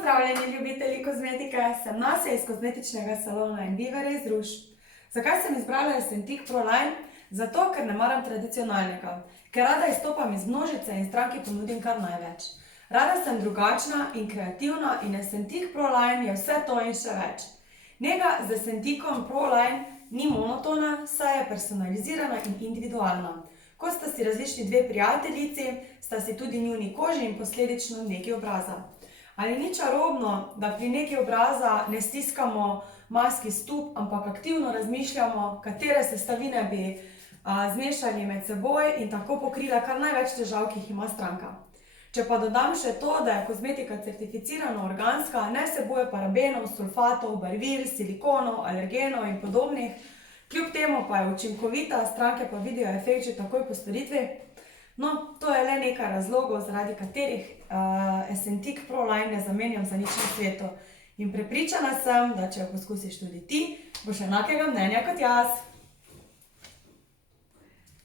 Pozdravljeni, ljubitelji kozmetike, sem Nasja iz kozmetičnega salona Envivere iz Ruš. Zakaj sem izbrala Essentik Pro Line? Zato, ker ne maram tradicionalnega, ker rada izstopam iz množice in stranki ponudim kar največ. Rada sem drugačna in kreativna in Essentik Pro Line je vse to in še več. Nega z Essentikom Pro Line ni monotona, saj je personalizirana in individualna. Ko sta si različni dve prijateljici, sta si tudi njuni koži in posledično negi obraza. Ali ni čarobno, da pri negi obraza ne stiskamo maski stup, ampak aktivno razmišljamo, katere sestavine bi zmešali med seboj in tako pokrila kar največ težav, ki jih ima stranka. Če pa dodam še to, da je kozmetika certificirano organska, ne vsebuje parabenov, sulfatov, barvil, silikonov, alergenov in podobnih, kljub temu pa je učinkovita, stranke pa vidijo efekt že takoj po storitvi. No, to je le nekaj razlogov, zaradi katerih Essentik Pro Line ne zamenjam za nič na svetu. In prepričana sem, da če jo poskusiš tudi ti, boš enakega mnenja kot jaz.